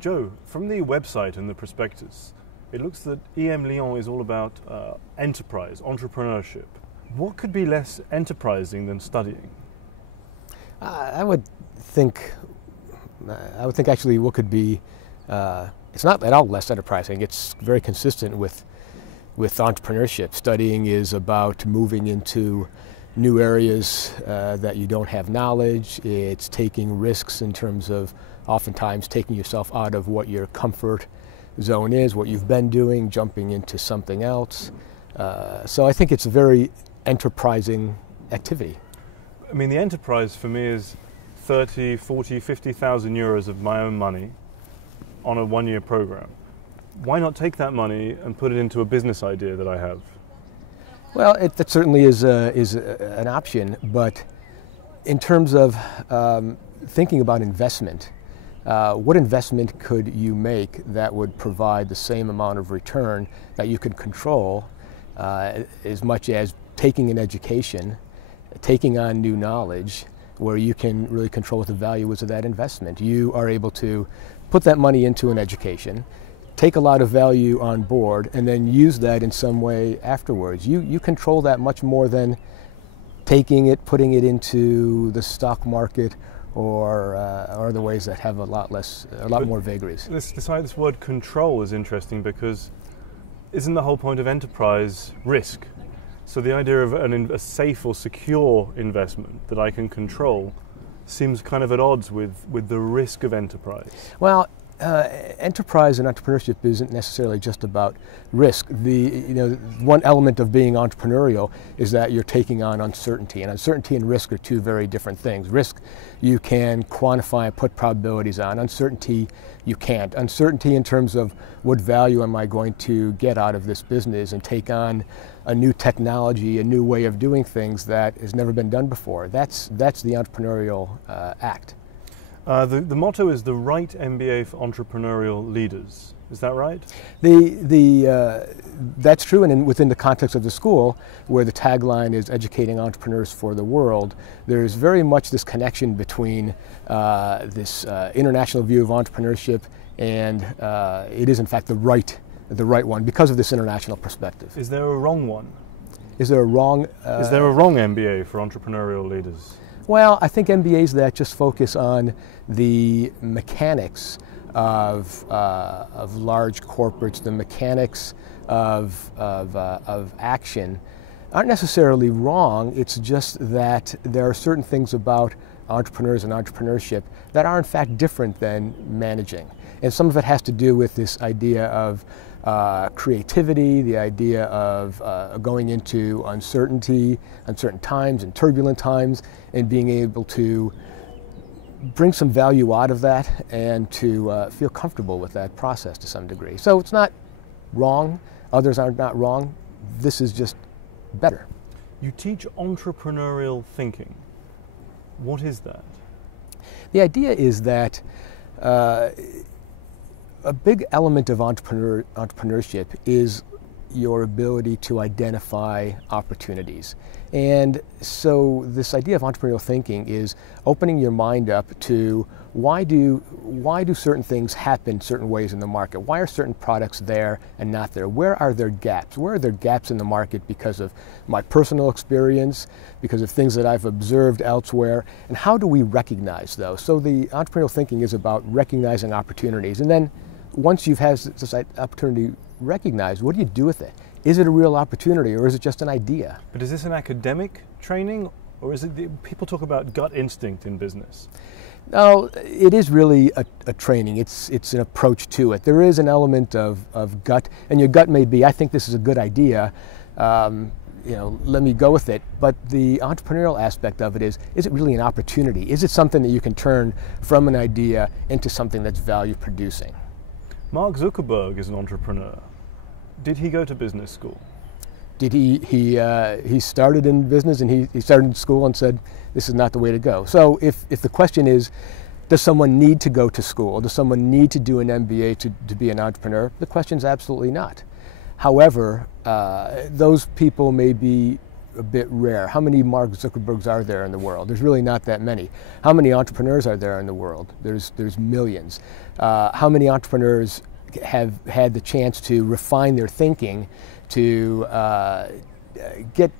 Joe, from the website and the prospectus, it looks that EMLYON is all about enterprise, entrepreneurship. What could be less enterprising than studying? I would think actually what could be, it's not at all less enterprising. It's very consistent with entrepreneurship. Studying is about moving into new areas that you don't have knowledge. It's taking risks in terms of oftentimes taking yourself out of what your comfort zone is, what you've been doing, jumping into something else. So I think it's a very enterprising activity. I mean, the enterprise for me is 30, 40, 50,000 euros of my own money on a one-year program. Why not take that money and put it into a business idea that I have? Well, that certainly is an option, but in terms of thinking about investment, what investment could you make that would provide the same amount of return that you could control as much as taking an education, taking on new knowledge, where you can really control what the value is of that investment. You are able to put that money into an education, take a lot of value on board, and then use that in some way afterwards. You control that much more than taking it, putting it into the stock market or other ways that have a lot more vagaries. This word control is interesting because isn't the whole point of enterprise risk? So the idea of a safe or secure investment that I can control seems kind of at odds with the risk of enterprise. Well, enterprise and entrepreneurship isn't necessarily just about risk. One element of being entrepreneurial is that you're taking on uncertainty, and uncertainty and risk are two very different things. Risk you can quantify and put probabilities on. Uncertainty you can't. Uncertainty in terms of what value am I going to get out of this business and take on a new technology, a new way of doing things that has never been done before. That's the entrepreneurial act. The motto is the Right MBA for Entrepreneurial Leaders. Is that right? That's true, and within the context of the school, where the tagline is educating entrepreneurs for the world, there's very much this connection between this international view of entrepreneurship and it is in fact the right one because of this international perspective. Is there a wrong one? Is there a wrong MBA for Entrepreneurial Leaders? Well, I think MBAs that just focus on the mechanics of large corporates, the mechanics of action, aren't necessarily wrong. It's just that there are certain things about entrepreneurs and entrepreneurship that are in fact different than managing. And some of it has to do with this idea of creativity, the idea of going into uncertain times and turbulent times, and being able to bring some value out of that and to feel comfortable with that process to some degree. So it's not wrong, others are not wrong, this is just better. You teach entrepreneurial thinking. What is that? The idea is that a big element of entrepreneurship is your ability to identify opportunities. And so this idea of entrepreneurial thinking is opening your mind up to why do certain things happen certain ways in the market? Why are certain products there and not there? Where are there gaps? Where are there gaps in the market because of my personal experience, because of things that I've observed elsewhere? And how do we recognize those? So the entrepreneurial thinking is about recognizing opportunities. And then once you've had this opportunity recognized, what do you do with it? Is it a real opportunity or is it just an idea? But is this an academic training or is it, people talk about gut instinct in business? No, it is really a training. It's an approach to it. There is an element of gut, and your gut may be, I think this is a good idea, let me go with it. But the entrepreneurial aspect of it is it really an opportunity? Is it something that you can turn from an idea into something that's value producing? Mark Zuckerberg is an entrepreneur. Did he go to business school? Did he started in business and he started in school and said, this is not the way to go. So if the question is, does someone need to go to school? Does someone need to do an MBA to be an entrepreneur? The question is absolutely not. However, those people may be a bit rare. How many Mark Zuckerbergs are there in the world? There's really not that many. How many entrepreneurs are there in the world? There's millions. How many entrepreneurs have had the chance to refine their thinking, to get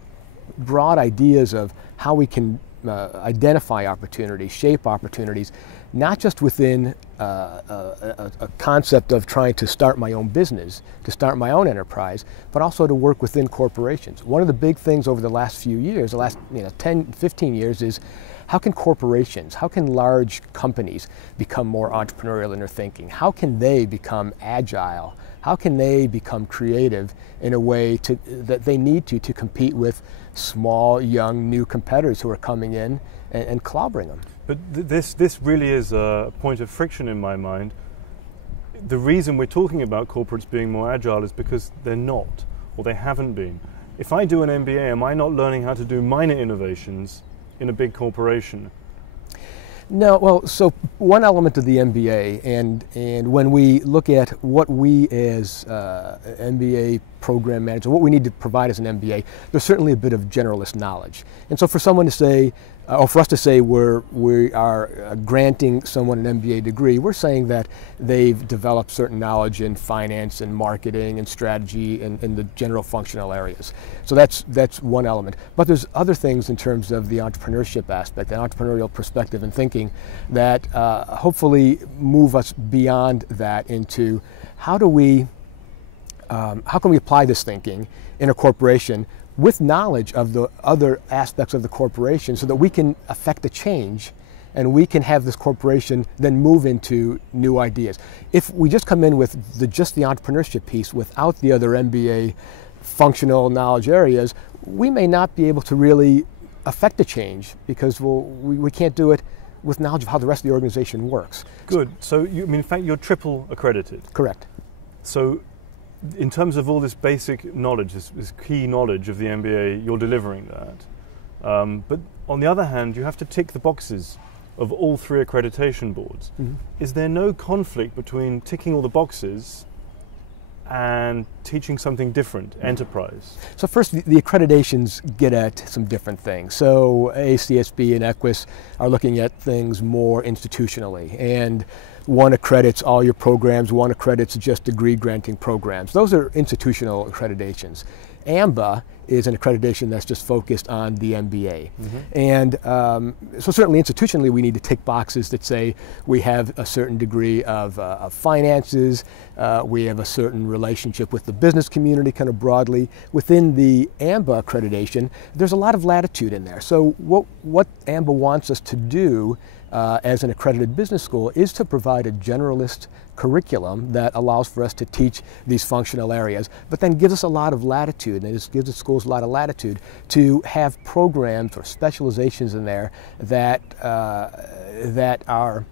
broad ideas of how we can identify opportunities, shape opportunities, not just within a concept of trying to start my own business, to start my own enterprise, but also to work within corporations. One of the big things over the last few years, the last 10, 15 years, is how can corporations, how can large companies become more entrepreneurial in their thinking? How can they become agile? How can they become creative in a way that they need to compete with small, young, new competitors who are coming in and clobbering them? But this really is a point of friction in my mind. The reason we're talking about corporates being more agile is because they're not, or they haven't been. If I do an MBA, am I not learning how to do minor innovations in a big corporation? No, well, so one element of the MBA, and when we look at what we as MBA program managers, what we need to provide as an MBA, there's certainly a bit of generalist knowledge. And so for someone to say, or for us to say we are granting someone an MBA degree, we're saying that they've developed certain knowledge in finance and marketing and strategy and the general functional areas. So that's one element. But there's other things in terms of the entrepreneurship aspect, the entrepreneurial perspective and thinking that hopefully move us beyond that into how can we apply this thinking in a corporation with knowledge of the other aspects of the corporation so that we can affect a change and we can have this corporation then move into new ideas. If we just come in with just the entrepreneurship piece without the other MBA functional knowledge areas, we may not be able to really affect a change because we can't do it with knowledge of how the rest of the organization works. Good. So in fact, you're triple accredited. Correct. So in terms of all this basic knowledge, this key knowledge of the MBA, you're delivering that. But on the other hand, you have to tick the boxes of all three accreditation boards. Mm-hmm. Is there no conflict between ticking all the boxes and teaching something different, enterprise? So first, the accreditations get at some different things. So ACSB and EQUIS are looking at things more institutionally, and one accredits all your programs, one accredits just degree granting programs. Those are institutional accreditations. AMBA is an accreditation that's just focused on the MBA. Mm-hmm. And so certainly institutionally we need to tick boxes that say we have a certain degree of finances, we have a certain relationship with the business community kind of broadly. Within the AMBA accreditation, there's a lot of latitude in there. So what AMBA wants us to do as an accredited business school is to provide a generalist curriculum that allows for us to teach these functional areas, but then gives us a lot of latitude, and it gives the schools a lot of latitude to have programs or specializations in there that are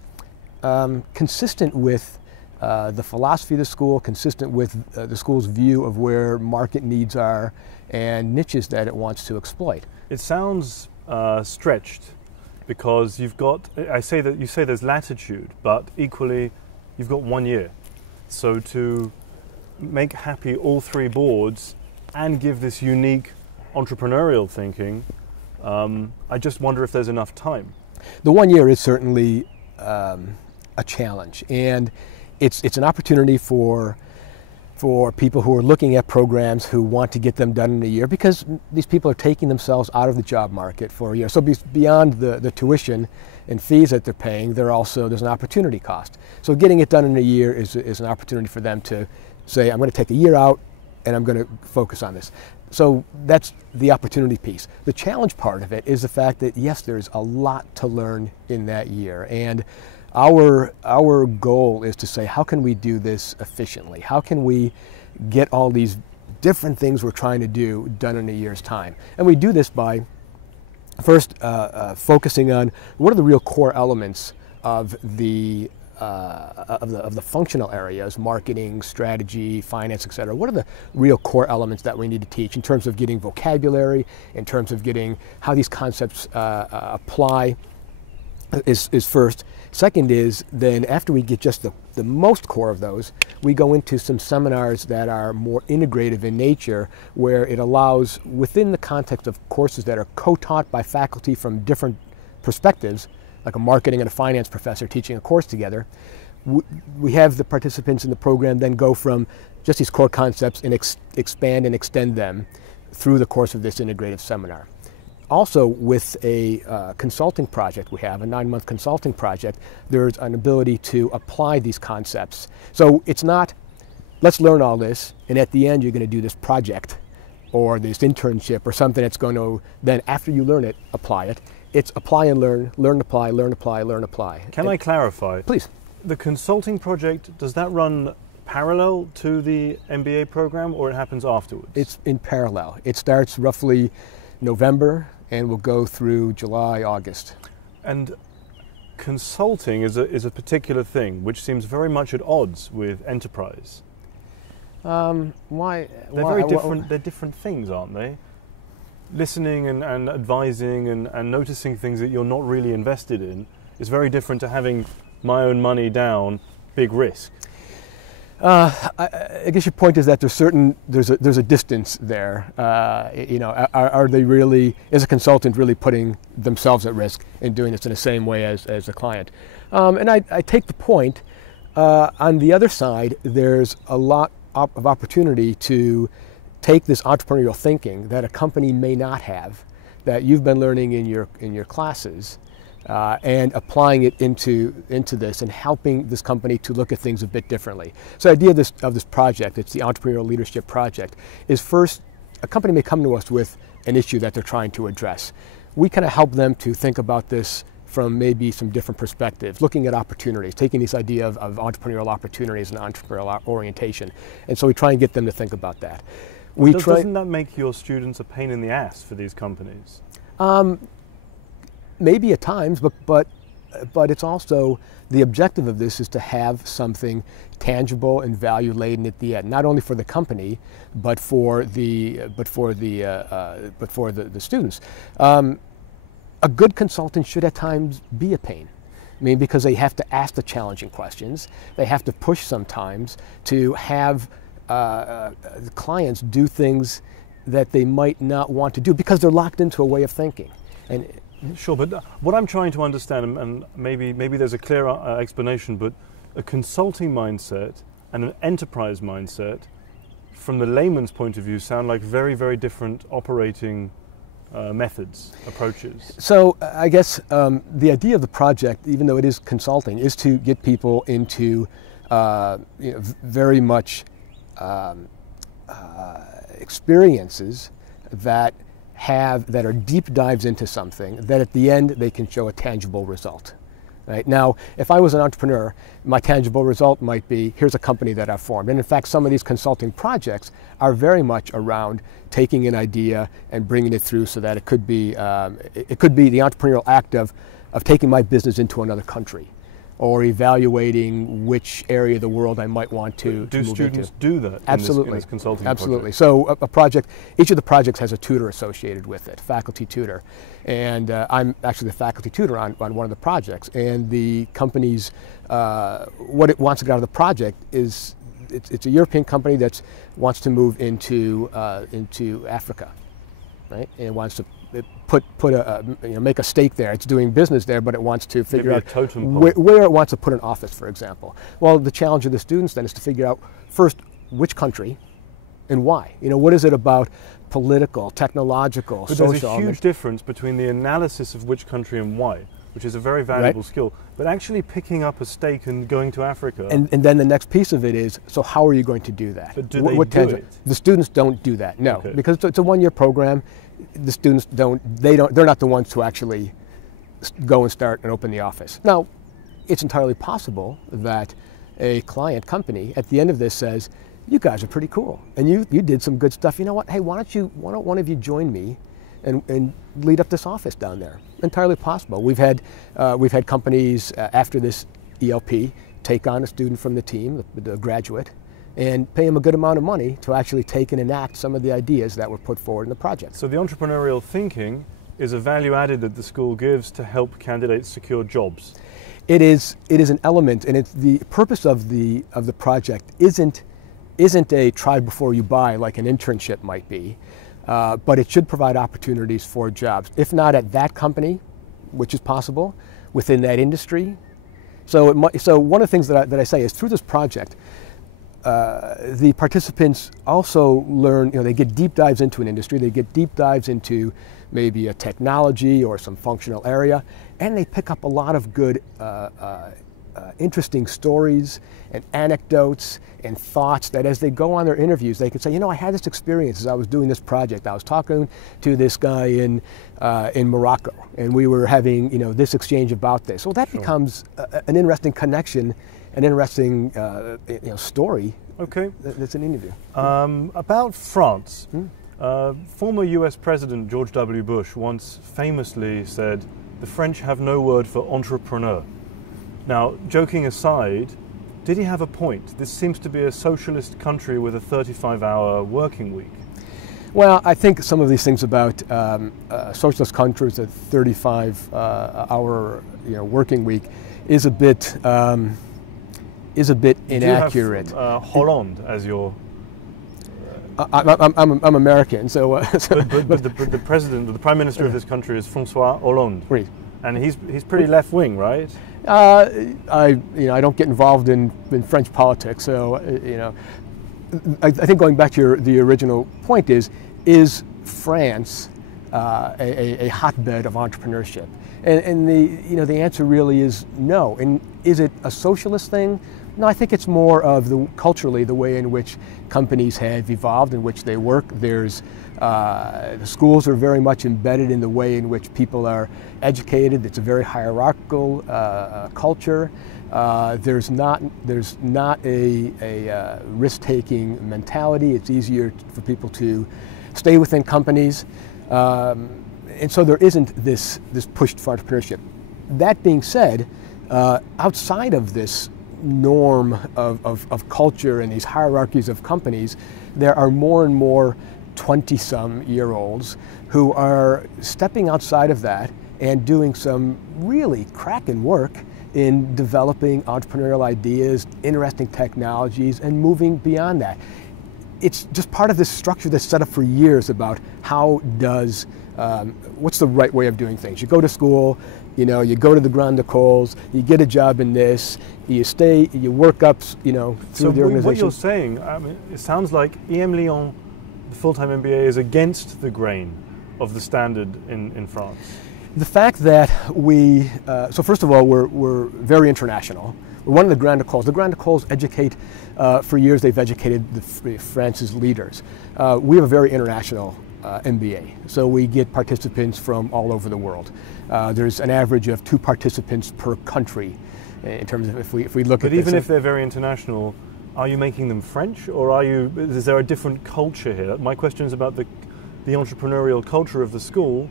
consistent with the philosophy of the school, consistent with the school's view of where market needs are and niches that it wants to exploit. It sounds stretched, because you say there's latitude, but equally you've got 1 year. So to make happy all three boards and give this unique entrepreneurial thinking, I just wonder if there's enough time. The 1 year is certainly a challenge, and it's an opportunity for people who are looking at programs who want to get them done in a year, because these people are taking themselves out of the job market for a year. So beyond the tuition and fees that they're paying, there's an opportunity cost. So getting it done in a year is an opportunity for them to say, I'm going to take a year out and I'm going to focus on this. So that's the opportunity piece. The challenge part of it is the fact that, yes, there's a lot to learn in that year. And our goal is to say, how can we do this efficiently? How can we get all these different things we're trying to do done in a year's time? And we do this by first focusing on what are the real core elements of the functional areas, marketing, strategy, finance, etc. What are the real core elements that we need to teach in terms of getting vocabulary, in terms of getting how these concepts apply is first. Second is then after we get just the most core of those, we go into some seminars that are more integrative in nature, where it allows, within the context of courses that are co-taught by faculty from different perspectives, like a marketing and a finance professor teaching a course together, we have the participants in the program then go from just these core concepts and expand and extend them through the course of this integrative seminar. Also, with a consulting project we have, a 9-month consulting project, there's an ability to apply these concepts. So it's not, let's learn all this, and at the end you're going to do this project or this internship or something that's going to, then after you learn it, apply it. It's apply and learn, learn, apply, learn, apply, learn, apply. Can I clarify? Please. The consulting project, does that run parallel to the MBA program, or it happens afterwards? It's in parallel. It starts roughly November and will go through July, August. And consulting is a particular thing which seems very much at odds with enterprise. Why? They're very different. They're different things, aren't they? Listening and advising and noticing things that you're not really invested in is very different to having my own money down, big risk. I guess your point is that there's a distance there. Are they really, is a consultant really putting themselves at risk in doing this in the same way as a client? And I take the point. On the other side, there's a lot of opportunity to take this entrepreneurial thinking that a company may not have, that you've been learning in your classes, and applying it into this and helping this company to look at things a bit differently. So the idea of this project, it's the Entrepreneurial Leadership Project, is first, a company may come to us with an issue that they're trying to address. We kind of help them to think about this from maybe some different perspectives, looking at opportunities, taking this idea of entrepreneurial opportunities and entrepreneurial orientation. And so we try and get them to think about that. Doesn't that make your students a pain in the ass for these companies? Maybe at times, but it's also, the objective of this is to have something tangible and value laden at the end, not only for the company, but for the students. A good consultant should at times be a pain. I mean, because they have to ask the challenging questions. They have to push sometimes to have clients do things that they might not want to do because they're locked into a way of thinking. And sure, but what I'm trying to understand, and maybe there's a clear explanation, but a consulting mindset and an enterprise mindset, from the layman's point of view, sound like very, very different operating methods, approaches. So I guess the idea of the project, even though it is consulting, is to get people into very much experiences that are deep dives into something that at the end they can show a tangible result. Right? Now, if I was an entrepreneur, my tangible result might be, here's a company that I've formed. And in fact, some of these consulting projects are very much around taking an idea and bringing it through so that it could be the entrepreneurial act of taking my business into another country, or evaluating which area of the world I might want to move into. Do students do that Absolutely. in this consulting Absolutely. project? So a project, each of the projects has a tutor associated with it, faculty tutor. And I'm actually the faculty tutor on one of the projects. And the company's, what it wants to get out of the project is, it's a European company that wants to move into Africa, right? And it wants to make a stake there. It's doing business there, but it wants to figure out where it wants to put an office, for example. Well, the challenge of the students then is to figure out first which country and why. What is it about political, technological, but social? There's a huge difference between the analysis of which country and why, which is a very valuable skill, but actually picking up a stake and going to Africa. And then the next piece of it is, so how are you going to do that? But do they do it? The students don't do that, no, because it's a one-year program. The students they're not the ones to actually go and start and open the office. Now, it's entirely possible that a client company at the end of this says, you guys are pretty cool, and you did some good stuff. You know what, hey, why don't one of you join me and lead up this office down there? Entirely possible. We've had companies after this ELP take on a student from the team, the graduate, and pay them a good amount of money to actually take and enact some of the ideas that were put forward in the project. So the entrepreneurial thinking is a value added that the school gives to help candidates secure jobs. It is an element, and it's the purpose of the project isn't a try before you buy like an internship might be, but it should provide opportunities for jobs, if not at that company, which is possible, within that industry. So one of the things that I say is through this project, the participants also learn, they get deep dives into an industry, they get deep dives into maybe a technology or some functional area, and they pick up a lot of good, interesting stories and anecdotes and thoughts that as they go on their interviews, they can say, I had this experience as I was doing this project. I was talking to this guy in Morocco, and we were having, this exchange about this. Well, that becomes an interesting connection, an interesting, story. Okay. That's an interview. About France. Former US President George W. Bush once famously said, "The French have no word for entrepreneur." Now, joking aside, did he have a point? This seems to be a socialist country with a 35-hour working week. Well, I think some of these things about socialist countries, a 35-hour working week, is a bit inaccurate. You have Hollande as your. I'm American, so. But the president, the prime minister of this country is François Hollande, right. And he's pretty left wing, right? I don't get involved in French politics, so I think going back to the original point is France a hotbed of entrepreneurship? And the answer really is no. And is it a socialist thing? No, I think it's more of culturally the way in which companies have evolved, in which they work. The schools are very much embedded in the way in which people are educated. It's a very hierarchical culture. There's not a risk-taking mentality. It's easier for people to stay within companies, and so there isn't this push for entrepreneurship. That being said, outside of this norm of culture and these hierarchies of companies, there are more and more 20-some-year-olds who are stepping outside of that and doing some really cracking work in developing entrepreneurial ideas, interesting technologies, and moving beyond that. It's just part of this structure that's set up for years about what's the right way of doing things. You go to school, you go to the Grand Écoles, you get a job in this, you stay, you work up, through the organization. What you're saying, it sounds like EMLYON, the full-time MBA, is against the grain of the standard in France. The fact that so first of all, we're very international. We're one of the Grand Écoles. The Grand Écoles educate, for years they've educated France's leaders. We have a very international MBA, so we get participants from all over the world. There's an average of 2 participants per country in terms of if we look at this. But even if they're very international, are you making them French, or is there a different culture here? My question is about the entrepreneurial culture of the school,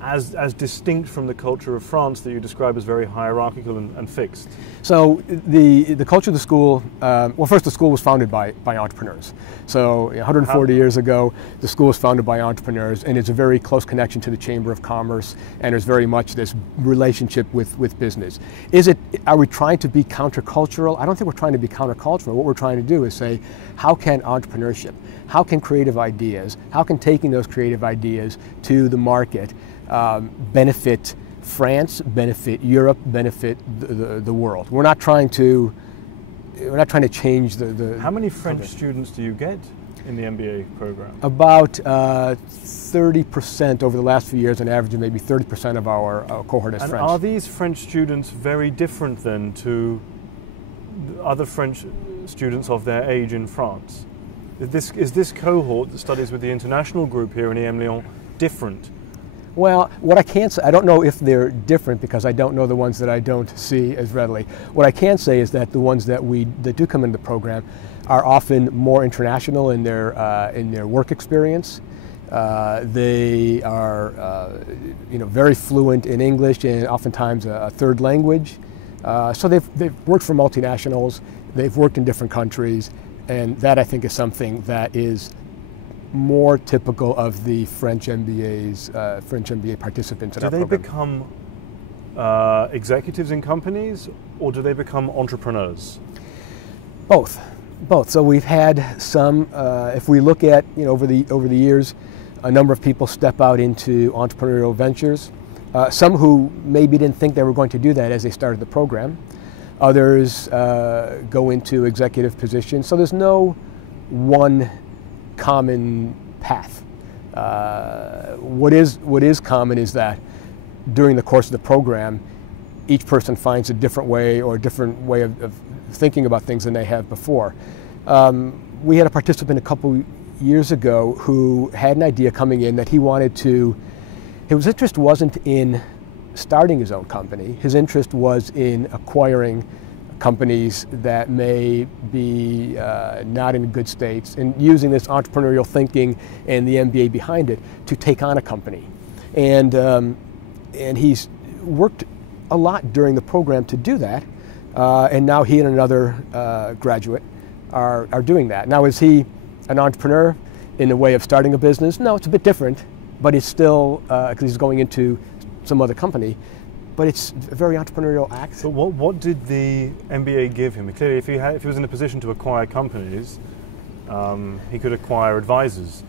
as distinct from the culture of France that you describe as very hierarchical and fixed. So the culture of the school, well, first the school was founded by entrepreneurs. So 140 years ago, the school was founded by entrepreneurs, and it's a very close connection to the Chamber of Commerce, and there's very much this relationship with business. Are we trying to be countercultural? I don't think we're trying to be countercultural. What we're trying to do is say, how can entrepreneurship, how can creative ideas, how can taking those creative ideas to the market benefit France, benefit Europe, benefit the world? We're not trying to change the. How many French students do you get in the MBA program? About 30% over the last few years, on average, and maybe 30% of our cohort is French. And are these French students very different then to other French students of their age in France? Is this cohort that studies with the international group here in EMLYON different? Well, what I can say, I don't know if they're different because I don't know the ones that I don't see as readily. What I can say is that the ones that do come into the program are often more international in their work experience. They are very fluent in English and oftentimes a third language. So they've worked for multinationals, they've worked in different countries, and that I think is something that is more typical of the French MBA participants in our program. Do they become executives in companies, or do they become entrepreneurs? Both. So we've had some, if we look at, over the years, a number of people step out into entrepreneurial ventures. Some who maybe didn't think they were going to do that as they started the program. Others go into executive positions. So there's no one common path. What is common is that during the course of the program, each person finds a different way or a different way of thinking about things than they have before. We had a participant a couple years ago who had an idea coming in that he wanted to, his interest wasn't in starting his own company. His interest was in acquiring companies that may be not in good states and using this entrepreneurial thinking and the MBA behind it to take on a company. And he's worked a lot during the program to do that. And now he and another graduate are doing that. Now, is he an entrepreneur in the way of starting a business? No, it's a bit different, but it's still, because he's going into some other company, but it's a very entrepreneurial act. So what did the MBA give him? Clearly, if he was in a position to acquire companies, he could acquire advisors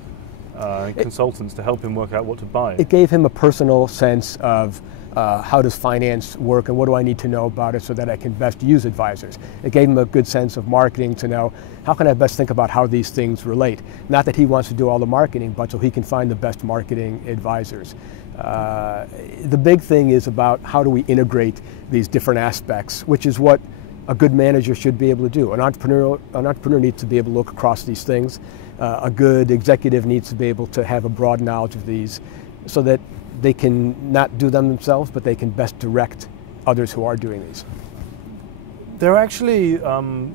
and consultants to help him work out what to buy. It gave him a personal sense of how does finance work and what do I need to know about it so that I can best use advisors. It gave him a good sense of marketing to know how can I best think about how these things relate. Not that he wants to do all the marketing, but so he can find the best marketing advisors. The big thing is about how do we integrate these different aspects, which is what a good manager should be able to do. An entrepreneur needs to be able to look across these things. A good executive needs to be able to have a broad knowledge of these so that they can not do them themselves, but they can best direct others who are doing these. There are actually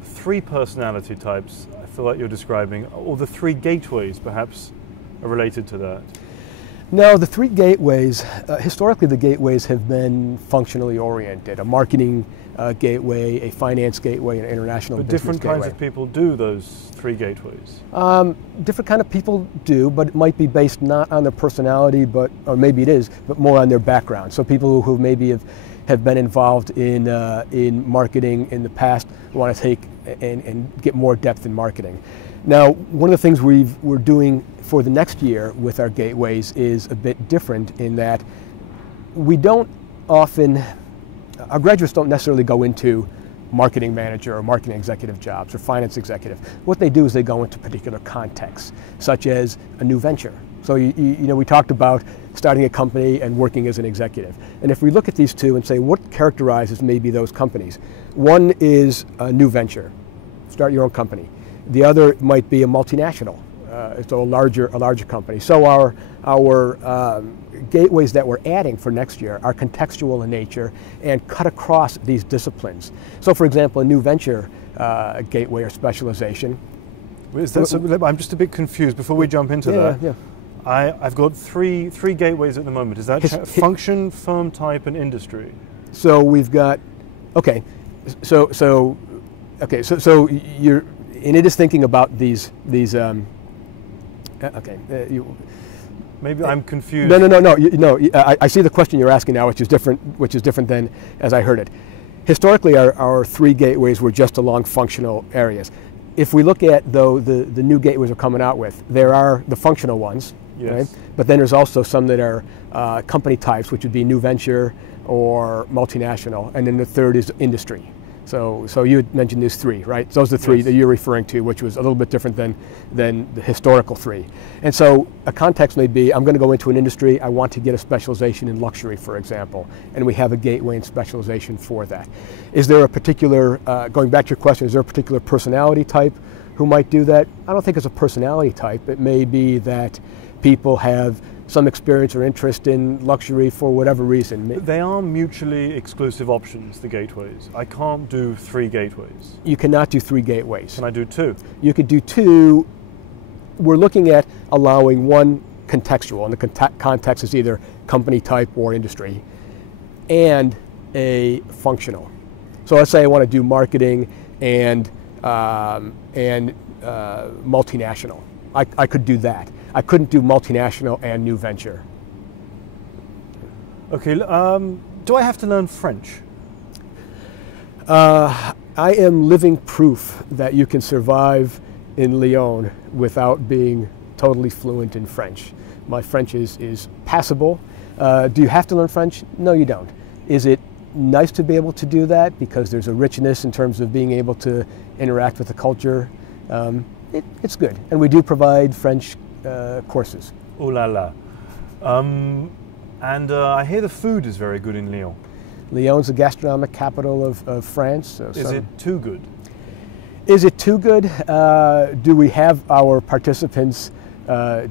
three personality types I feel like you're describing, or the three gateways perhaps are related to that. No, the three gateways, historically the gateways have been functionally oriented. A marketing gateway, a finance gateway, and an international business gateway. But different kinds of people do those three gateways? Different kind of people do, but it might be based not on their personality, or maybe it is, but more on their background. So people who maybe have been involved in marketing in the past want to take and get more depth in marketing. Now, one of the things we're doing for the next year with our gateways is a bit different in that we don't often, our graduates don't necessarily go into marketing manager or marketing executive jobs or finance executive. What they do is they go into particular contexts, such as a new venture. So we talked about starting a company and working as an executive. And if we look at these two and say what characterizes maybe those companies, one is a new venture, start your own company. The other might be a multinational, so a larger company. So our gateways that we're adding for next year are contextual in nature and cut across these disciplines. So, for example, a new venture gateway or specialization. I'm just a bit confused before we jump into that. Yeah. I've got three gateways at the moment. Is that function, firm type, and industry? So we've got, So you're. And it is thinking about these. Maybe I'm confused. No. I see the question you're asking now, which is different than as I heard it. Historically, our three gateways were just along functional areas. If we look at though the new gateways we're coming out with, there are the functional ones, yes. Right? But then there's also some that are company types, which would be new venture or multinational, and then the third is industry. So you had mentioned these three, right? Those are the three yes. that you're referring to, which was a little bit different than the historical three. And so a context may be, I'm going to go into an industry, I want to get a specialization in luxury, for example, and we have a gateway and specialization for that. Is there a particular, going back to your question, is there a particular personality type who might do that? I don't think it's a personality type. It may be that people have some experience or interest in luxury for whatever reason. They are mutually exclusive options, the gateways. I can't do three gateways. You cannot do three gateways. Can I do two? You could do two. We're looking at allowing one contextual, and the context is either company type or industry, and a functional. So let's say I want to do marketing and multinational. I could do that. I couldn't do multinational and new venture. Okay, do I have to learn French? I am living proof that you can survive in Lyon without being totally fluent in French. My French is passable. Do you have to learn French? No, you don't. Is it nice to be able to do that because there's a richness in terms of being able to interact with the culture? It's good. And we do provide French courses. Ooh la la. And I hear the food is very good in Lyon. Lyon's the gastronomic capital of France. So is it too good? Is it too good? Do we have our participants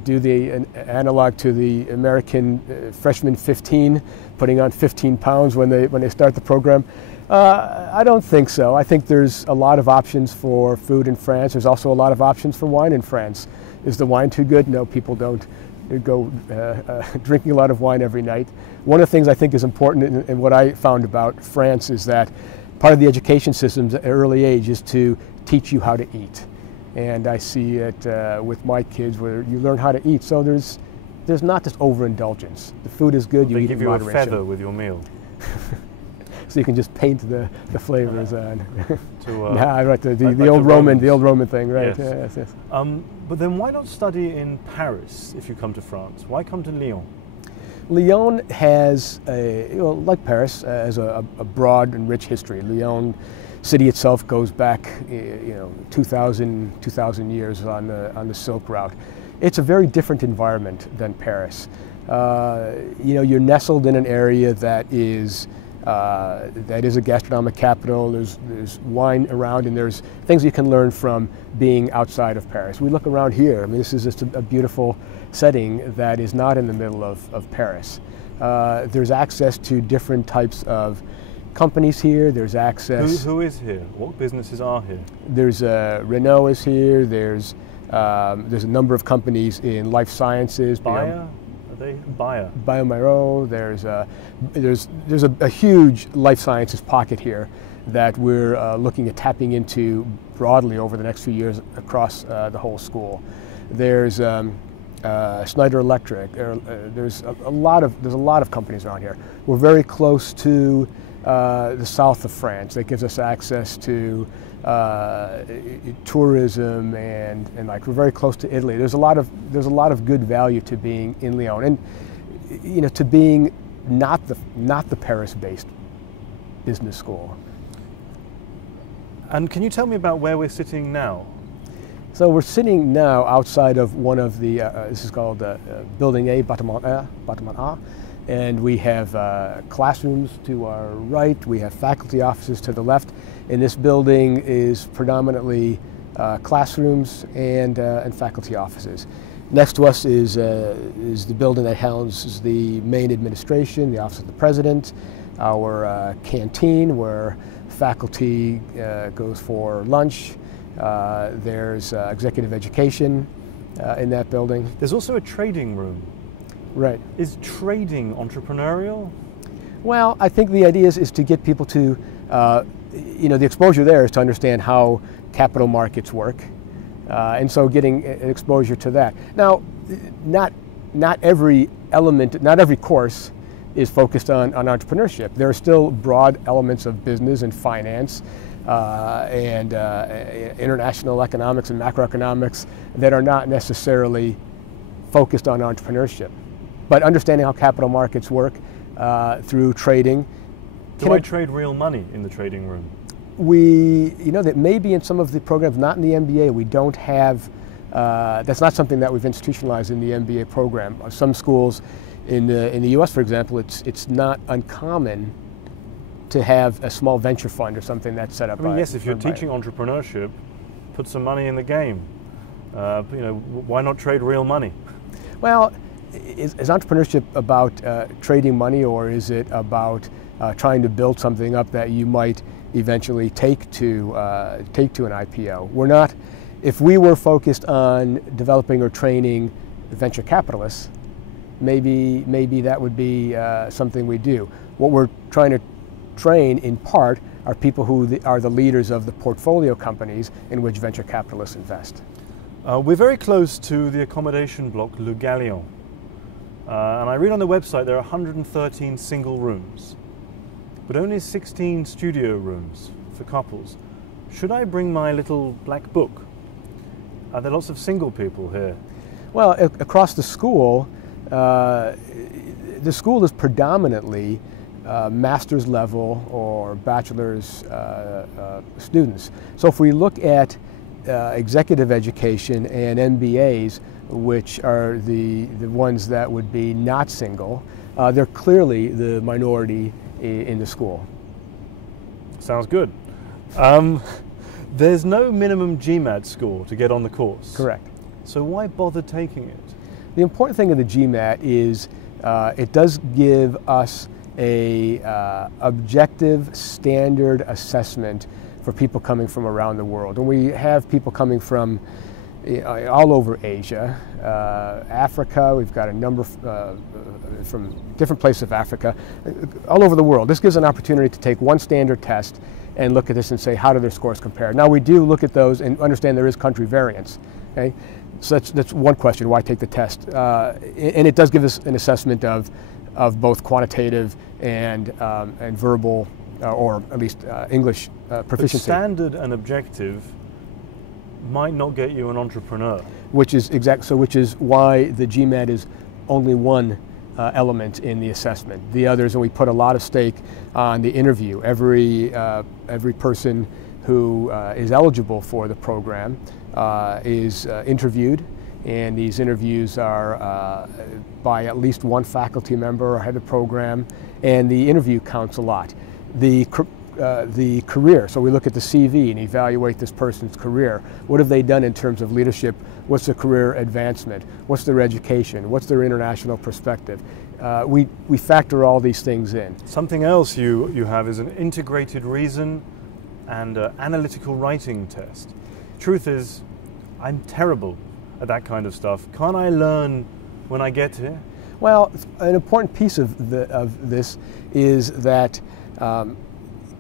do the analog to the American freshman 15, putting on 15 pounds when they start the program? I don't think so. I think there's a lot of options for food in France. There's also a lot of options for wine in France. Is the wine too good? No, people don't go drinking a lot of wine every night. One of the things I think is important and what I found about France is that part of the education systems at an early age is to teach you how to eat. And I see it with my kids where you learn how to eat. So there's not this overindulgence. The food is good, you eat in moderation. They give you a feather with your meal. So you can just paint the flavors on. Right, the old Roman thing, right? Yes. Yes. But then why not study in Paris if you come to France? Why come to Lyon? Lyon has, like Paris, has a broad and rich history. Lyon city itself goes back, 2,000 years on the Silk Route. It's a very different environment than Paris. You're nestled in an area that is a gastronomic capital. There's wine around, and there's things you can learn from being outside of Paris. We look around here. I mean, this is just a beautiful setting that is not in the middle of Paris. There's access to different types of companies here. There's access. Who is here? What businesses are here? There's Renault is here. There's a number of companies in life sciences. Bayer? Are they Bayer? BioMiro. There's a huge life sciences pocket here that we're looking at tapping into broadly over the next few years across the whole school. There's Schneider Electric. There's a lot of companies around here. We're very close to the south of France. That gives us access to tourism and we're very close to Italy. There's a lot of good value to being in Lyon and to being not the Paris-based business school. And can you tell me about where we're sitting now? So we're sitting now outside of one of the, this is called Building A, Bâtiment A, and we have classrooms to our right, we have faculty offices to the left, and this building is predominantly classrooms and faculty offices. Next to us is the building that houses the main administration, the office of the president, our canteen where faculty goes for lunch. There's executive education in that building. There's also a trading room. Right. Is trading entrepreneurial? Well, I think the idea is to get people to, the exposure there is to understand how capital markets work. And so getting an exposure to that. Now, not every element, not every course is focused on entrepreneurship. There are still broad elements of business and finance and international economics and macroeconomics that are not necessarily focused on entrepreneurship. But understanding how capital markets work through trading. Do I trade real money in the trading room? That may be in some of the programs, not in the MBA. We don't have, that's not something that we've institutionalized in the MBA program. Some schools in the US, for example, it's not uncommon to have a small venture fund or something that's set up. Yes, if you're teaching entrepreneurship, put some money in the game. Why not trade real money? Well, is entrepreneurship about trading money, or is it about trying to build something up that you might eventually take to an IPO? We're not. If we were focused on developing or training venture capitalists, maybe that would be something we do. What we're trying to train, in part, are people who are the leaders of the portfolio companies in which venture capitalists invest. We're very close to the accommodation block Le Lyon. And I read on the website there are 113 single rooms, but only 16 studio rooms for couples. Should I bring my little black book? Are there lots of single people here? Well, across the school is predominantly master's level or bachelor's students. So if we look at executive education and MBAs, which are the ones that would be not single, they're clearly the minority in the school. Sounds good. There's no minimum GMAT score to get on the course. Correct. So why bother taking it? The important thing of the GMAT is it does give us a objective standard assessment for people coming from around the world. And we have people coming from all over Asia, Africa. We've got a number from different places of Africa, all over the world. This gives an opportunity to take one standard test and look at this and say, how do their scores compare? Now we do look at those and understand there is country variance. Okay, so that's one question: why take the test? And it does give us an assessment of both quantitative and verbal, or at least English proficiency. But standard and objective might not get you an entrepreneur. Which is why the GMAT is only one element in the assessment. The others, and we put a lot of stake on the interview. Every person who is eligible for the program is interviewed, and these interviews are by at least one faculty member or head of the program, and the interview counts a lot. The career, so we look at the CV and evaluate this person's career. What have they done in terms of leadership? What's their career advancement? What's their education? What's their international perspective? We factor all these things in. Something else you have is an integrated reason and analytical writing test. Truth is, I'm terrible at that kind of stuff. Can't I learn when I get here? Well, an important piece of this is that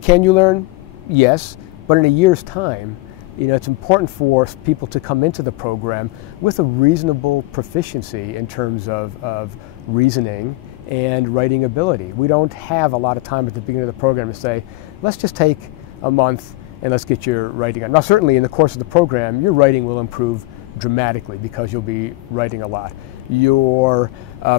can you learn? Yes, but in a year's time, it's important for people to come into the program with a reasonable proficiency in terms of reasoning and writing ability. We don't have a lot of time at the beginning of the program to say, let's just take a month and let's get your writing on. Now, certainly in the course of the program, your writing will improve dramatically because you'll be writing a lot. Your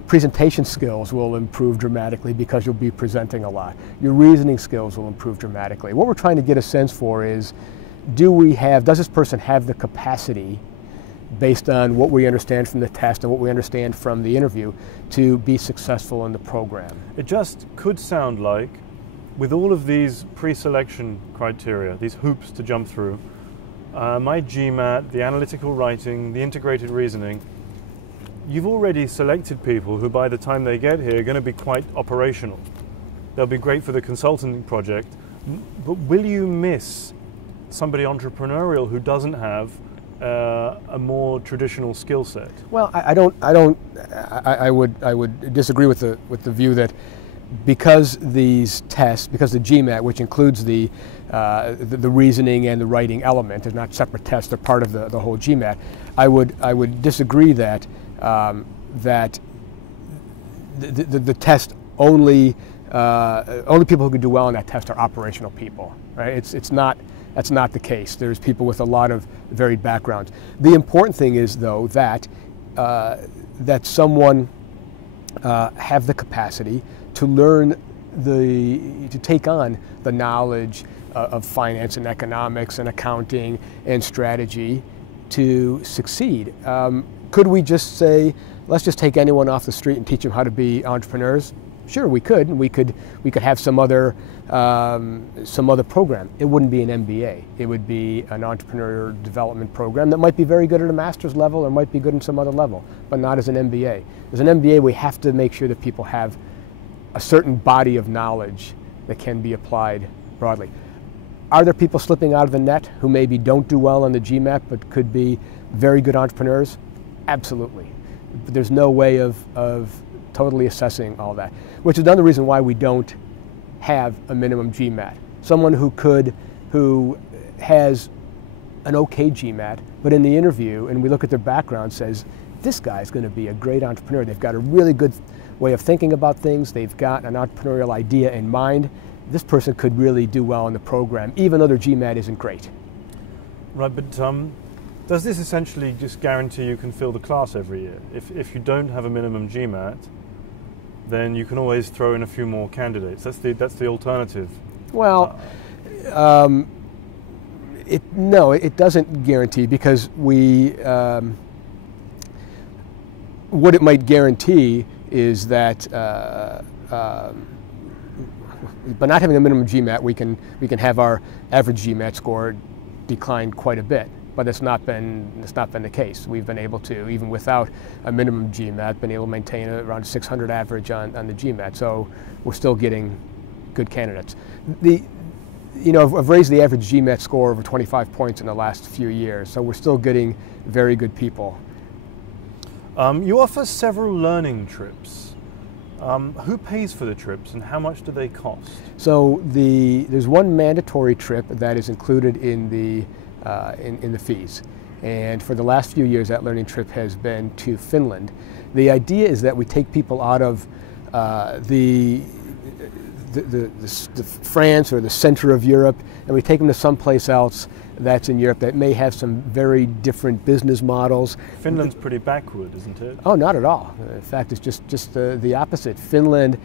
presentation skills will improve dramatically because you'll be presenting a lot. Your reasoning skills will improve dramatically. What we're trying to get a sense for is, does this person have the capacity, based on what we understand from the test and what we understand from the interview, to be successful in the program? It just could sound like, with all of these pre-selection criteria, these hoops to jump through, my GMAT, the analytical writing, the integrated reasoning, you've already selected people who by the time they get here are going to be quite operational. They'll be great for the consulting project, but will you miss somebody entrepreneurial who doesn't have a more traditional skill set? Well, I would disagree with the view that because these tests, because the GMAT, which includes the reasoning and the writing element, is not separate tests, they're part of the whole GMAT. I would disagree that the test only people who could do well on that test are operational people, right? That's not the case. There's people with a lot of varied backgrounds. The important thing is, though, that someone have the capacity to learn to take on the knowledge of finance and economics and accounting and strategy to succeed. Could we just say, let's just take anyone off the street and teach them how to be entrepreneurs? Sure, we could. We could have some other program. It wouldn't be an MBA. It would be an entrepreneurial development program that might be very good at a master's level or might be good in some other level, but not as an MBA. As an MBA, we have to make sure that people have a certain body of knowledge that can be applied broadly. Are there people slipping out of the net who maybe don't do well on the GMAT but could be very good entrepreneurs? Absolutely. But there's no way of totally assessing all that, which is another reason why we don't have a minimum GMAT. Someone who has an okay GMAT, but in the interview, and we look at their background, says, this guy's going to be a great entrepreneur. They've got a really good way of thinking about things. They've got an entrepreneurial idea in mind. This person could really do well in the program, even though their GMAT isn't great. Right, but does this essentially just guarantee you can fill the class every year? If you don't have a minimum GMAT, then you can always throw in a few more candidates. That's the alternative. Well, no, it doesn't guarantee, because what it might guarantee is that by not having a minimum GMAT, we can have our average GMAT score decline quite a bit. But it's not been the case. We've been able to, even without a minimum GMAT, been able to maintain around 600 average on the GMAT. So we're still getting good candidates. I've raised the average GMAT score over 25 points in the last few years. So we're still getting very good people. You offer several learning trips. Who pays for the trips, and how much do they cost? So there's one mandatory trip that is included in the fees, and for the last few years that learning trip has been to Finland. The idea is that we take people out of the France or the center of Europe, and we take them to someplace else that's in Europe that may have some very different business models. Finland's pretty backward, isn't it? Oh, not at all. In fact, it's just the opposite. Finland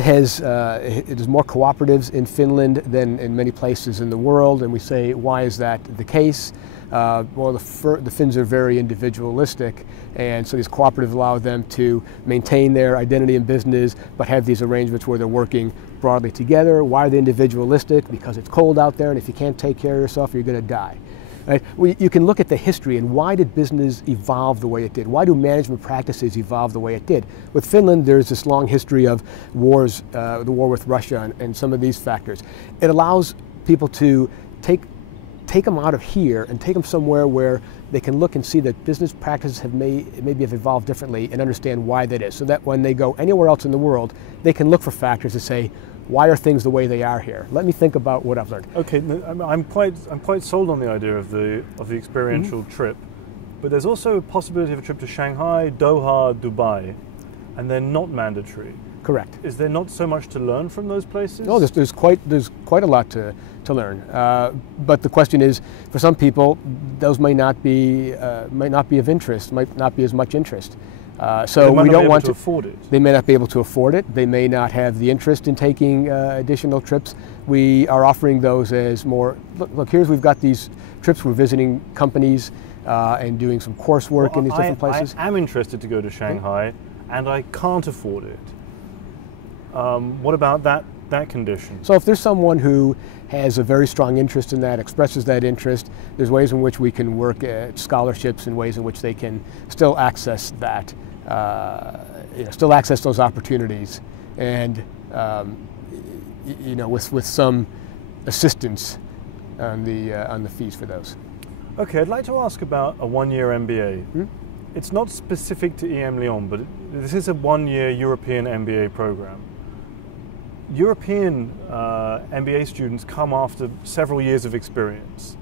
has there's more cooperatives in Finland than in many places in the world, and we say, why is that the case? Well, the Finns are very individualistic, and so these cooperatives allow them to maintain their identity in business, but have these arrangements where they're working broadly together. Why are they individualistic? Because it's cold out there, and if you can't take care of yourself, you're going to die. Right? You can look at the history and why did business evolve the way it did? Why do management practices evolve the way it did? With Finland, there's this long history of wars, the war with Russia and some of these factors. It allows people to take them out of here and take them somewhere where they can look and see that business practices maybe have evolved differently and understand why that is, so that when they go anywhere else in the world, they can look for factors to say, why are things the way they are here? Let me think about what I've learned. Okay, I'm quite sold on the idea of the experiential trip, but there's also a possibility of a trip to Shanghai, Doha, Dubai, and they're not mandatory. Correct. Is there not so much to learn from those places? No, there's quite a lot to learn. But the question is, for some people, those might not be of interest, might not be as much interest. So we don't want to afford it. They may not be able to afford it. They may not have the interest in taking additional trips. We are offering those as more. Look, we've got these trips. We're visiting companies and doing some coursework in these different places. I am interested to go to Shanghai, and I can't afford it. What about that condition? So if there's someone who has a very strong interest in that, expresses that interest, there's ways in which we can work at scholarships and ways in which they can still access that, still access those opportunities, and with some assistance on the fees for those. Okay, I'd like to ask about a one-year MBA. It's not specific to EMLYON, but this is a one-year European MBA program. European MBA students come after several years of experience,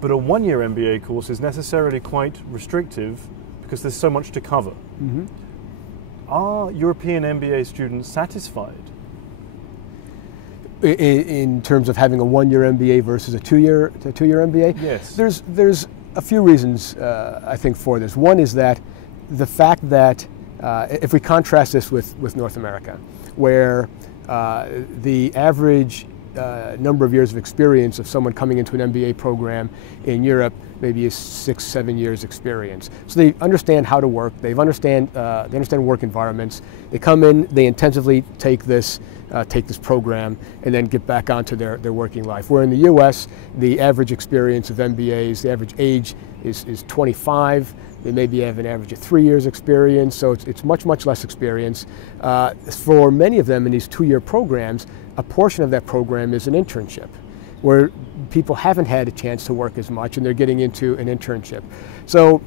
but a one-year MBA course is necessarily quite restrictive because there's so much to cover. Are European MBA students satisfied? In terms of having a one-year MBA versus a two-year MBA? Yes. There's a few reasons I think for this. One is that the fact that if we contrast this with North America, where the average number of years of experience of someone coming into an MBA program in Europe maybe is 6-7 years experience. So they understand how to work, they understand work environments, they come in, they intensively take this program and then get back onto their working life. Where in the US, the average experience of MBAs, the average age is 25. They maybe have an average of 3 years experience, so it's much less experience. For many of them in these two-year programs, a portion of that program is an internship, where people haven't had a chance to work as much and they're getting into an internship. So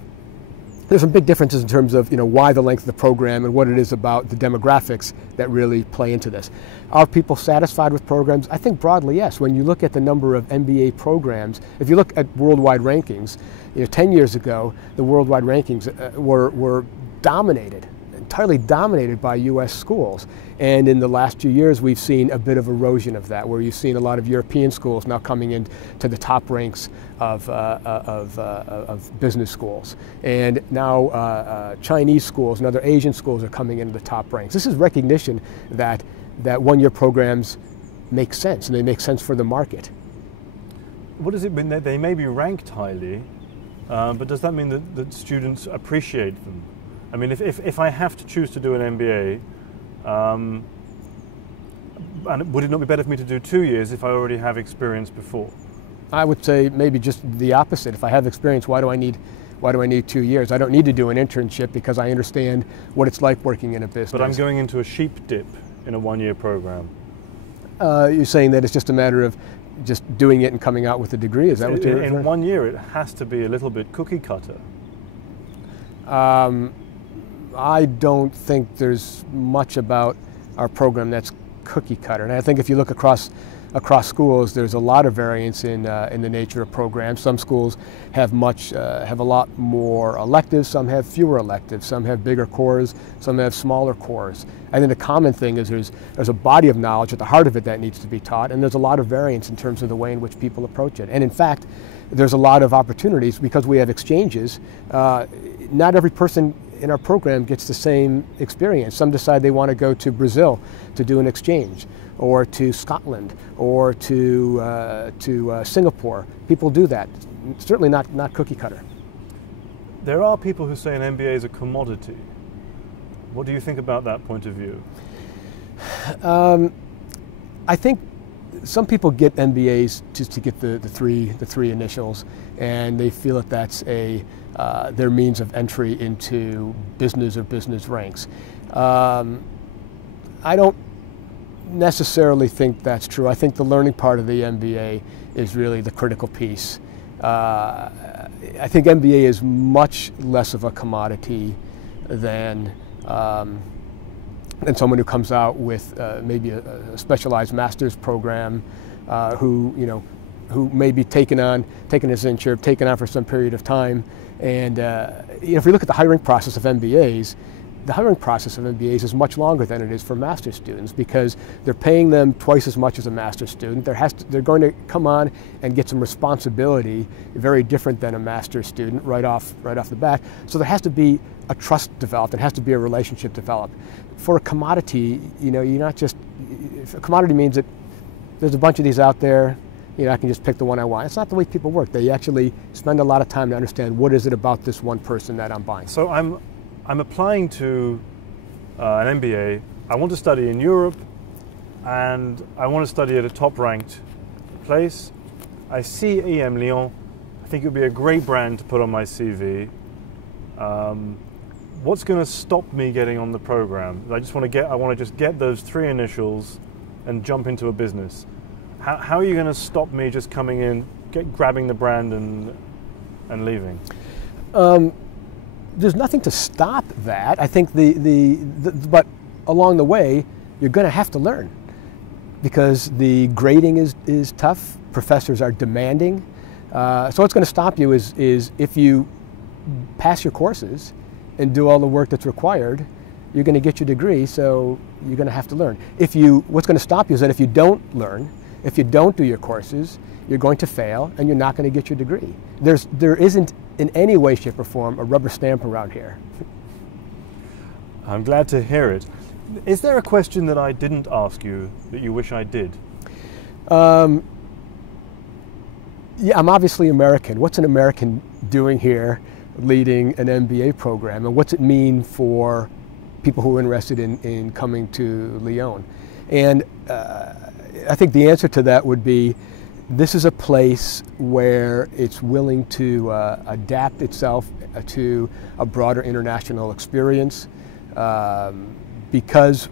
There's some big differences in terms of why the length of the program and what it is about the demographics that really play into this. Are people satisfied with programs? I think broadly yes. When you look at the number of MBA programs, if you look at worldwide rankings, 10 years ago the worldwide rankings were dominated, entirely dominated by US schools. And in the last few years we've seen a bit of erosion of that, where you've seen a lot of European schools now coming into the top ranks of business schools. And now Chinese schools and other Asian schools are coming into the top ranks. This is recognition that one-year programs make sense, and they make sense for the market. What does it mean that they may be ranked highly, but does that mean that students appreciate them? I mean, if I have to choose to do an MBA, and would it not be better for me to do 2 years if I already have experience before? I would say maybe just the opposite. If I have experience, why do I need 2 years? I don't need to do an internship because I understand what it's like working in a business. But I'm going into a sheep dip in a one-year program. You're saying that it's just a matter of just doing it and coming out with a degree? Is that what you're in 1 year, it has to be a little bit cookie cutter. I don't think there's much about our program that's cookie cutter. And I think if you look across schools, there's a lot of variance in the nature of programs. Some schools have a lot more electives, some have fewer electives, some have bigger cores, some have smaller cores. I think the common thing is there's a body of knowledge at the heart of it that needs to be taught, and there's a lot of variance in terms of the way in which people approach it. And in fact, there's a lot of opportunities because we have exchanges. Not every person in our program gets the same experience. Some decide they want to go to Brazil to do an exchange, or to Scotland, or to Singapore. People do that. Certainly not cookie cutter. There are people who say an MBA is a commodity. What do you think about that point of view? I think some people get MBAs just to get the three initials, and they feel that that's their means of entry into business or business ranks. I don't necessarily think that's true. I think the learning part of the MBA is really the critical piece. I think MBA is much less of a commodity than someone who comes out with maybe a specialized master's program, who may be taken as an internship, taken on for some period of time. And if we look at the hiring process of MBAs, the hiring process of MBAs is much longer than it is for master's students, because they're paying them twice as much as a master's student. They're going to come on and get some responsibility, very different than a master's student right off the bat. So there has to be a trust developed. There has to be a relationship developed. For a commodity, you're not just. A commodity means that there's a bunch of these out there. I can just pick the one I want. It's not the way people work. They actually spend a lot of time to understand what is it about this one person that I'm buying. So I'm applying to an MBA. I want to study in Europe, and I want to study at a top-ranked place. I see EMLYON. I think it would be a great brand to put on my CV. What's going to stop me getting on the program? I want to just get those three initials and jump into a business. How are you going to stop me just coming in, grabbing the brand and leaving? There's nothing to stop that. I think but along the way, you're going to have to learn, because the grading is tough. Professors are demanding. So what's going to stop you is if you pass your courses and do all the work that's required, you're going to get your degree. So you're going to have to learn. What's going to stop you is that if you don't learn, if you don't do your courses, you're going to fail and you're not going to get your degree. There isn't in any way, shape, or form a rubber stamp around here. I'm glad to hear it. Is there a question that I didn't ask you that you wish I did? Yeah, I'm obviously American. What's an American doing here leading an MBA program, and what's it mean for people who are interested in coming to Lyon? And I think the answer to that would be, this is a place where it's willing to adapt itself to a broader international experience, because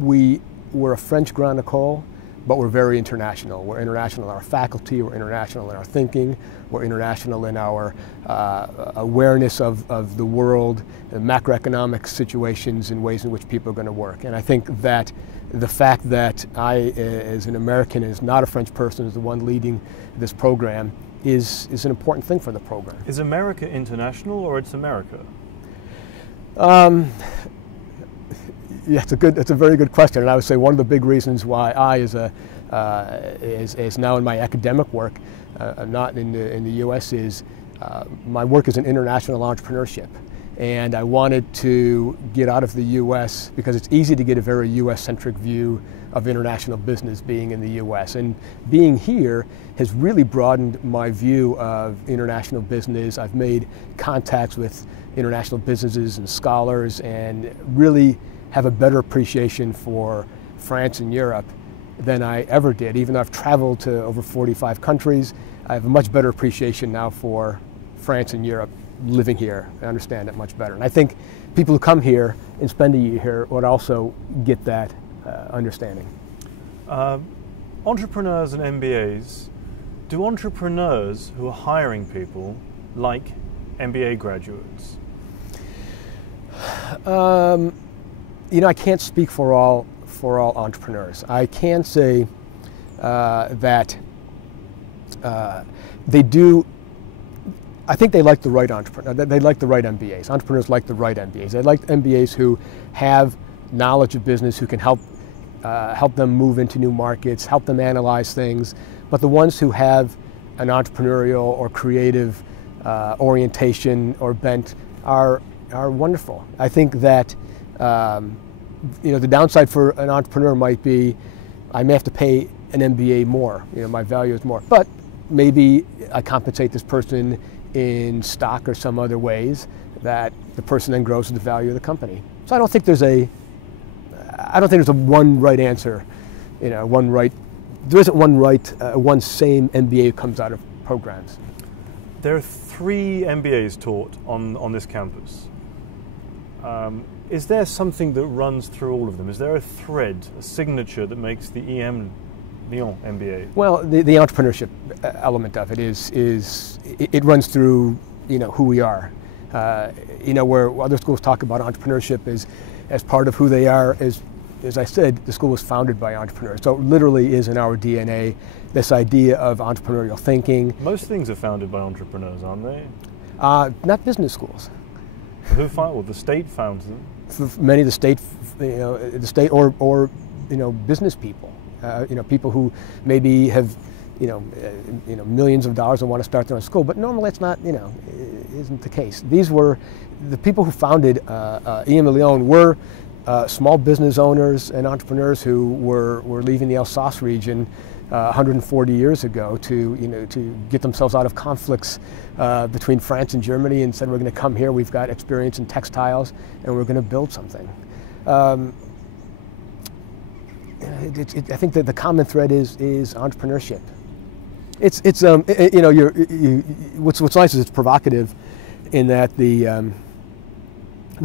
we're a French Grand École. but we're very international. We're international in our faculty, we're international in our thinking, we're international in our awareness of the world, the macroeconomic situations and ways in which people are going to work. And I think that the fact that I, as an American, is not a French person, is the one leading this program, is an important thing for the program. Is America international, or it's America? Yeah, it's a very good question, and I would say one of the big reasons why I, is now in my academic work, not in the U.S., is my work is in international entrepreneurship, and I wanted to get out of the U.S. because it's easy to get a very U.S.-centric view of international business being in the U.S. And being here has really broadened my view of international business. I've made contacts with international businesses and scholars, and really have a better appreciation for France and Europe than I ever did. Even though I've traveled to over 45 countries, I have a much better appreciation now for France and Europe living here. I understand it much better. And I think people who come here and spend a year here would also get that understanding. Entrepreneurs and MBAs, do entrepreneurs who are hiring people like MBA graduates? You know, I can't speak for all entrepreneurs. I can say that they do. I think they like the right entrepreneur. They like the right MBAs. Entrepreneurs like the right MBAs. They like MBAs who have knowledge of business, who can help them move into new markets, help them analyze things. But the ones who have an entrepreneurial or creative orientation or bent are wonderful. I think that you know, the downside for an entrepreneur might be I may have to pay an MBA more. You know, my value is more, but maybe I compensate this person in stock or some other ways that the person then grows with the value of the company. So I don't think there's a one right answer. You know, there isn't one same MBA who comes out of programs. There are 3 MBAs taught on this campus. Is there something that runs through all of them? Is there a thread, a signature that makes the EMLYON MBA? Well, the entrepreneurship element of it it runs through, you know, who we are. You know, where other schools talk about entrepreneurship as part of who they are, as I said, the school was founded by entrepreneurs. So it literally is in our DNA, this idea of entrepreneurial thinking. Most things are founded by entrepreneurs, aren't they? Not business schools. Who found? Well, the state founds them. Many of the state, you know, or you know, business people, you know, people who maybe have, you know, millions of dollars and want to start their own school. But normally, it's not, you know, isn't the case. These were the people who founded EMLYON were small business owners and entrepreneurs who were leaving the Alsace region 140 years ago to get themselves out of conflicts between France and Germany, and said, we're going to come here, we've got experience in textiles, and we're going to build something. I think that the common thread is entrepreneurship. You know, what's nice is it's provocative, in that the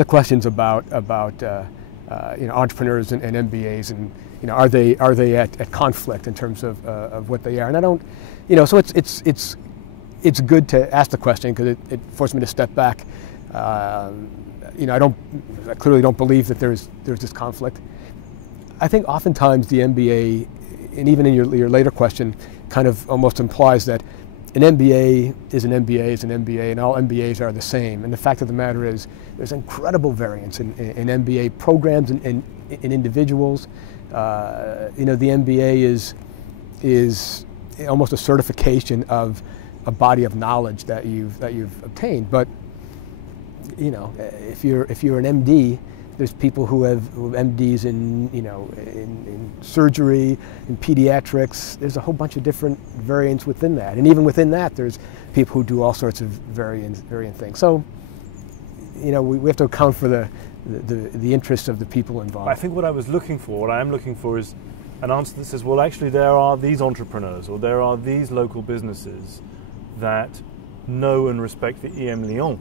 questions about you know, entrepreneurs and MBAs, and you know, are they at conflict in terms of what they are? And I don't, you know, so it's good to ask the question, because it forced me to step back. You know, I clearly don't believe that there's this conflict. I think oftentimes the MBA, and even in your later question, kind of almost implies that an MBA is an MBA is an MBA, and all MBAs are the same. And the fact of the matter is, there's incredible variance in MBA programs and in individuals. You know, the MBA is almost a certification of a body of knowledge that you've obtained. But you know, if you're an MD, there's people who have MDs in, you know, in surgery, in pediatrics. There's a whole bunch of different variants within that, and even within that, there's people who do all sorts of variant things. So, you know, we have to account for the interests of the people involved. I think what I am looking for is an answer that says, well, actually, there are these entrepreneurs, or there are these local businesses that know and respect the EMLYON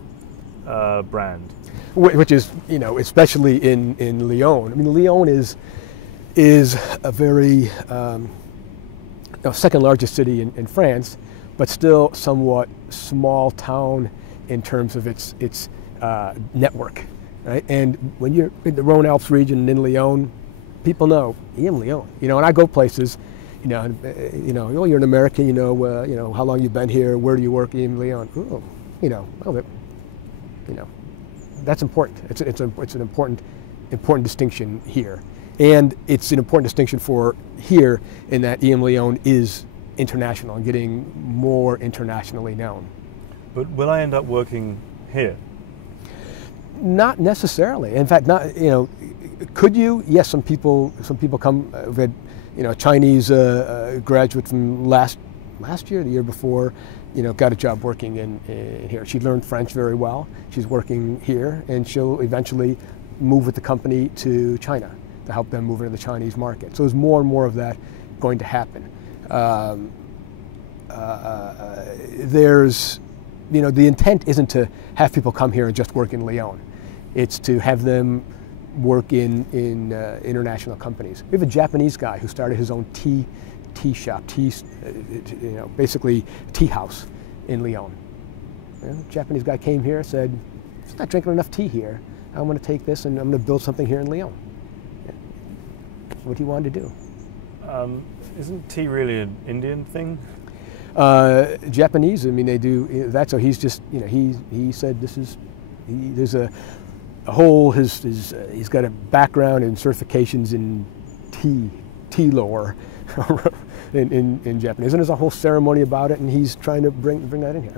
brand. Which is, you know, especially in Lyon. I mean, Lyon is a very second largest city in France, but still somewhat small town in terms of its network, right? And when you're in the Rhone Alps region in Lyon, people know EMLYON. And I go places, oh, you're an American, how long you've been here, where do you work, EMLYON? That's important. It's an important distinction here. And it's an important distinction for here in that EMLYON is international and getting more internationally known. But will I end up working here? Not necessarily. In fact, could you? Yes, some people come. We had, a Chinese graduate from last year, the year before, got a job working in here. She learned French very well. She's working here, and she'll eventually move with the company to China to help them move into the Chinese market. So there's more and more of that going to happen. There's, the intent isn't to have people come here and just work in Lyon. It's to have them work in international companies. We have a Japanese guy who started his own tea shop, basically tea house in Lyon. Japanese guy came here, said, "It's not drinking enough tea here. I'm going to take this and I'm going to build something here in Lyon." What he wanted to do. Isn't tea really an Indian thing? Japanese, they do that. So he's just, he said there's a whole, he's got a background in certifications in tea lore in Japanese, and there's a whole ceremony about it, and he's trying to bring that in here.